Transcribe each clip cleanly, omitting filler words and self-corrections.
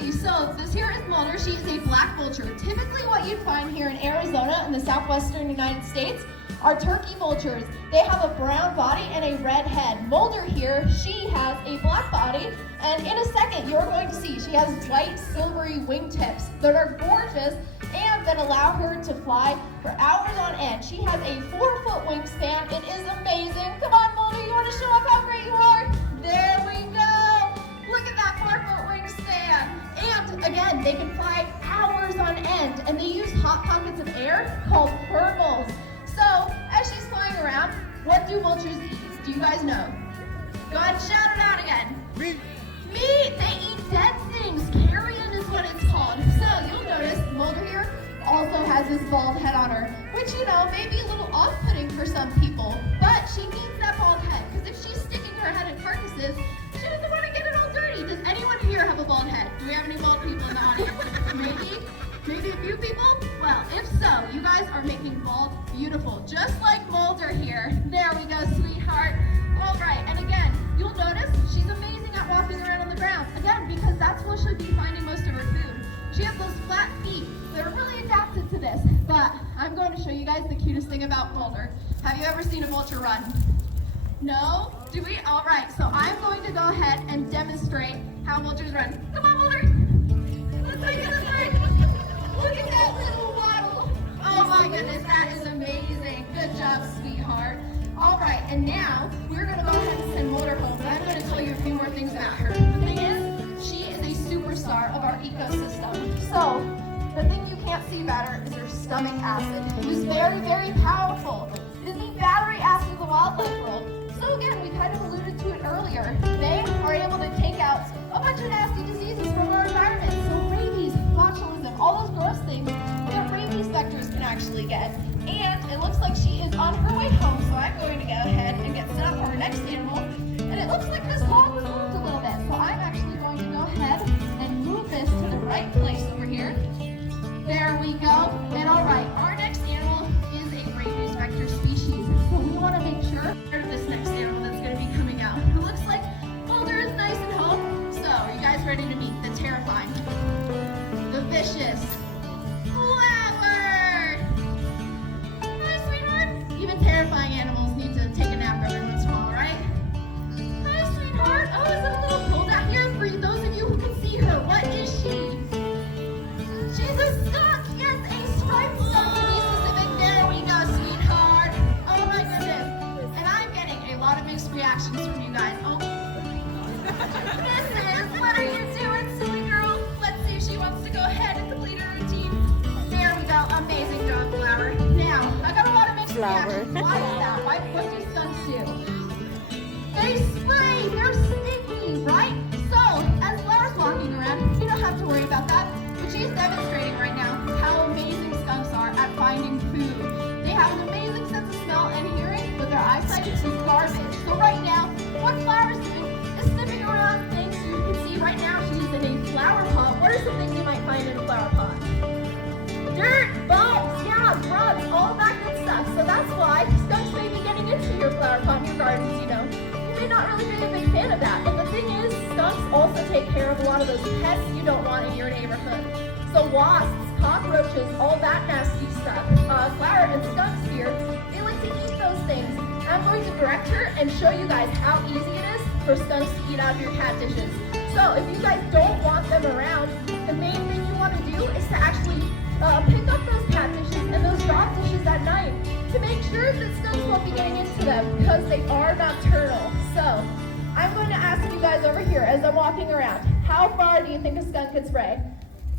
Okay, so this here is Mulder. She is a black vulture. Typically what you'd find here in Arizona in the southwestern United States are turkey vultures. They have a brown body and a red head. Mulder here, she has a black body, and in a second you're going to see she has white silvery wingtips that are gorgeous and that allow her to fly for hours on end. She has a 4-foot wingspan. It is amazing. Come on, Mulder, you want to show off how great you are? There we go. Look at that 4-foot wingspan. And again, they can fly hours on end, and they use hot pockets of air called thermals. So as she's flying around, what do vultures eat? Do you guys know? Go ahead and shout it out again. Meat. Meat. They eat dead things. Carrion is what it's called. So you'll notice Mulder here also has this bald head on her, which, you know, may be a little off-putting for some people, but she needs that bald head, because if she's sticking her head in carcasses, she doesn't want to get it all dirty. Does anyone here have a bald head? Do we have any bald people in the audience? Maybe a few people? Well, if so, you guys are making bald beautiful, just like Mulder here. There we go, sweetheart. All right, and again, you'll notice she's amazing at walking around on the ground. Again, because that's where she'll be finding most of her food. She has those flat feet that are really adapted to this. But I'm going to show you guys the cutest thing about Mulder. Have you ever seen a vulture run? No? Do we? All right, so I'm going to go ahead and demonstrate how vultures run. Come on, Mulder. Let's take it this way. Look at that little waddle. Oh my goodness, that is amazing. Good job, sweetheart. All right, and now we're going to go ahead and send Mulder home, but I'm going to tell you a few more things about her. The thing is, she is a superstar of our ecosystem. So, the thing you can't see about her is her stomach acid. It is very, very powerful. It is the battery acid of the wildlife world. So again, we kind of alluded to it earlier. They are able to take out a bunch of nasty diseases from our environment. So rabies, botulism, all those gross things that rabies vectors can actually get. And it looks like she is on her way home, so I'm going to go ahead and get set up for her next animal. And it looks like this log was moved a little bit, so I'm actually going to go ahead and move this to the right place over here. There we go. And all right, our next animal is a rabies vector species. So we want to make sure of this next animal that's going to be coming out. It looks like Mulder is nice and home. So are you guys ready to meet the terrifying, the vicious flower? Hi, sweetheart. Even terrifying animals need to take a nap every once in a while, right? Hi, sweetheart. Oh, is it a little cold out here? For those of you who can see her, what is she? She's a skunk. Yes, a striped skunk to be specific. There we go, sweetheart. Oh my goodness. And I'm getting a lot of mixed reactions from you guys. Oh. Mrs., what are you doing, silly girl? Let's see if she wants to go ahead and complete her routine. There we go. Amazing job, Flower. Now, I got a lot of mixed reactions. Why is that? What do skunks do? They spray. They're sticky, right? So, as Flower's walking around, you don't have to worry about that. But she's demonstrating right now how amazing skunks are at finding food. They have an amazing sense of smell and hearing, but their eyesight is garbage. So right now, what Flower's doing is sniffing around things. So you can see right now she's in a flower pot. What are some things you might find in a flower pot? Dirt, bugs, yeah, grubs, all that good stuff. So that's why skunks may be getting into your flower pot in your gardens, you know. You may not really be a big fan of that, but the thing is, skunks also take care of a lot of those pests you don't want in your neighborhood. So wasps, cockroaches, all that nasty stuff. Flower and skunks here, they like to eat those things. I'm going to direct her and show you guys how easy it is for skunks to eat out of your cat dishes. So if you guys don't want them around, the main thing you want to do is to actually pick up those cat dishes and those dog dishes at night to make sure that skunks won't be getting into them because they are nocturnal. So I'm going to ask you guys over here as I'm walking around, how far do you think a skunk could spray?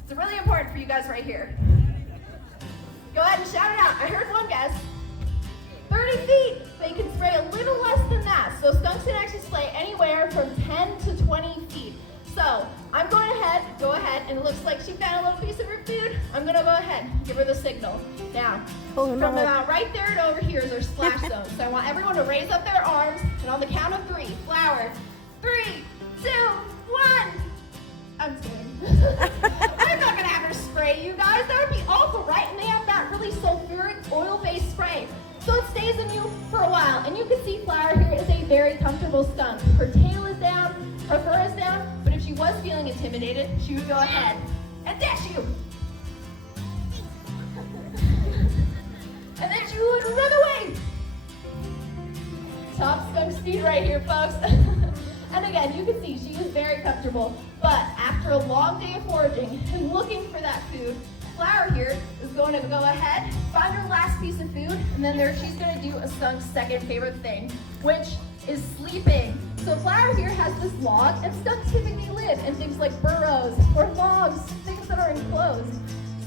It's really important for you guys right here. Go ahead and shout it out. I heard one guess. 30 feet. They can spray a little less than that. So skunks can actually spray anywhere from 10 to 20 feet. So I'm going ahead, and it looks like she found a little piece of her food. I'm going to go ahead and give her the signal. Now, from about right there to over here is our splash zone. So I want everyone to raise up their arms, and on the count of 3, Flower. 3, 2, 1. I'm kidding. I'm not going to have her spray, you guys. That would be awful, right? And they have that really sulfuric oil-based spray. So it stays in you for a while. And you can see Flower here is a very comfortable skunk. Her tail is down, her fur is down, but if she was feeling intimidated, intimidated, she would go ahead and dash you. And then she would run away. Top skunk speed right here, folks. And again, you can see she is very comfortable. But after a long day of foraging and looking for that food, Flower here is going to go ahead, find her last piece of food, and then there she's going to do a skunk's second favorite thing, which is sleeping. So Flower here has this log, and skunks typically live in things like burrows or logs, things that are enclosed.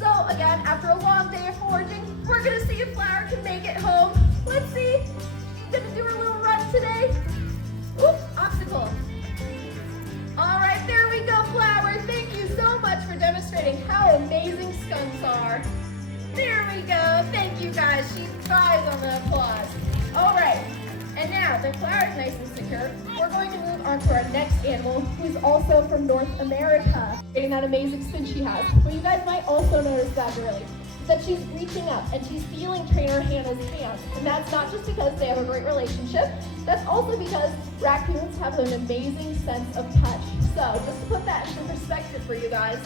So again, after a long day of foraging, we're going to see if Flower can make it home. Let's see. She's going to do her little run today. Oops, obstacle. All right, there we go, Flower. Thank you so much for demonstrating how amazing skunks are. There we go. Thank you, guys. She thrives on the applause. All right, and now that Flower's nice and secure, we're going to move on to our next animal, who's also from North America. Getting that amazing spin she has. What you guys might also notice that really is that she's reaching up and she's feeling trainer Hannah's hand. And that's not just because they have a great relationship, that's also because raccoons have an amazing sense of touch. So just to put that into perspective for you guys,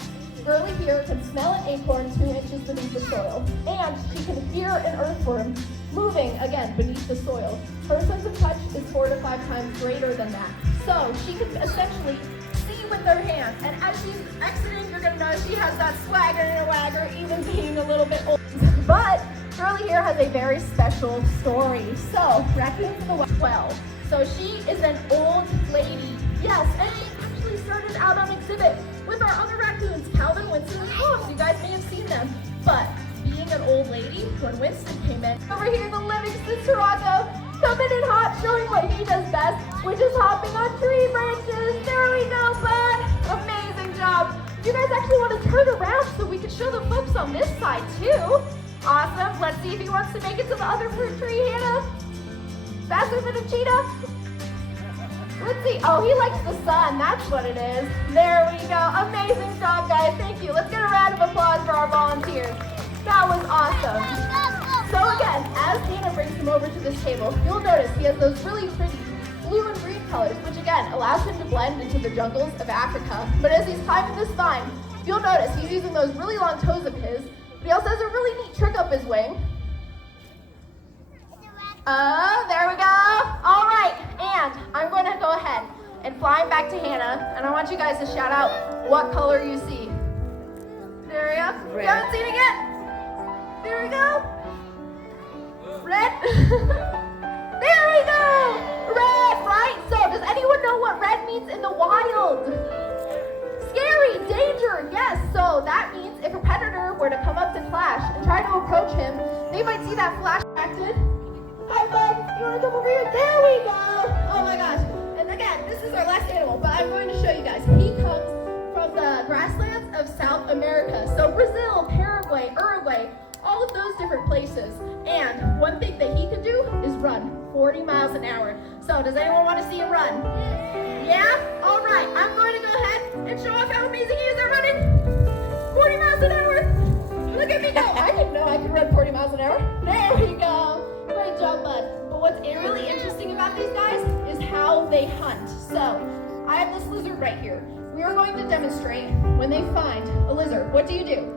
Girly here can smell an acorn 2 inches beneath the soil, and she can hear an earthworm moving, again, beneath the soil. Her sense of touch is 4 to 5 times greater than that. So she can essentially see with her hands, and as she's exiting, you're gonna notice she has that swagger and a wagger, even being a little bit old. But Girly here has a very special story. So, raccoons in the West, well, so she is an old lady. Yes, and she actually started out on exhibit with our other raccoons, Calvin, Winston, and Hobbs. You guys may have seen them. But being an old lady, when Winston came in, over here the Livingston Sirocco, coming in hot, showing what he does best, which is hopping on tree branches. There we go, bud. Amazing job. You guys actually want to turn around so we can show the folks on this side too. Awesome. Let's see if he wants to make it to the other fruit tree, Hannah. Faster than a cheetah. Let's see. Oh, he likes the sun. That's what it is. There we go. Amazing job, guys. Thank you. Let's get a round of applause for our volunteers. That was awesome. So again, as Hannah brings him over to this table, you'll notice he has those really pretty blue and green colors, which again allows him to blend into the jungles of Africa. But as he's climbing this vine, you'll notice he's using those really long toes of his, but he also has a really neat trick up his wing. There we go. All right, and I'm going to go ahead and fly him back to Hannah, and I want you guys to shout out what color you see. There we go. Red. You haven't seen it yet? There we go. Red. There we go. Red, right? So does anyone know what red means in the wild? Scary, danger, yes. So that means if a predator were to come up to Clash and try to approach him, they might see that flash acted. Hi, bud. You want to come over here? There we go. Oh my gosh. And again, this is our last animal, but I'm going to show you guys. He comes from the grasslands of South America. So Brazil, Paraguay, Uruguay, all of those different places. And one thing that he can do is run 40 miles an hour. So does anyone want to see him run? Yeah? All right. I'm going to go ahead and show off how amazing he is at running 40 miles an hour. Look at me go. I didn't know I could run 40 miles an hour. There we go. Great job, bud. But what's really interesting about these guys is how they hunt. So I have this lizard right here. We are going to demonstrate when they find a lizard. What do you do?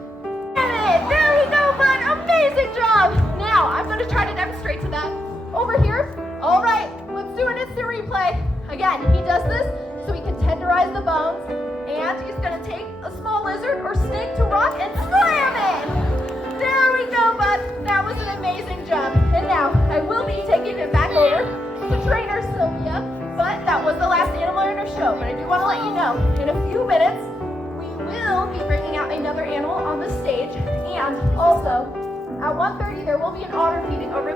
There we go, bud. Amazing job. Now I'm going to try to demonstrate to them over here. All right, let's do an instant replay. Again, he does this so he can tenderize the bones, and he's going to take a small lizard or snake to rock and slam it. There we go, bud. That was an amazing job. And now I will be taking it back over to trainer Sylvia, but that was the last animal in our show. But I do want to let you know, in a few minutes, we will be bringing out another animal on the stage, and also at 1:30 there will be an honor feeding over.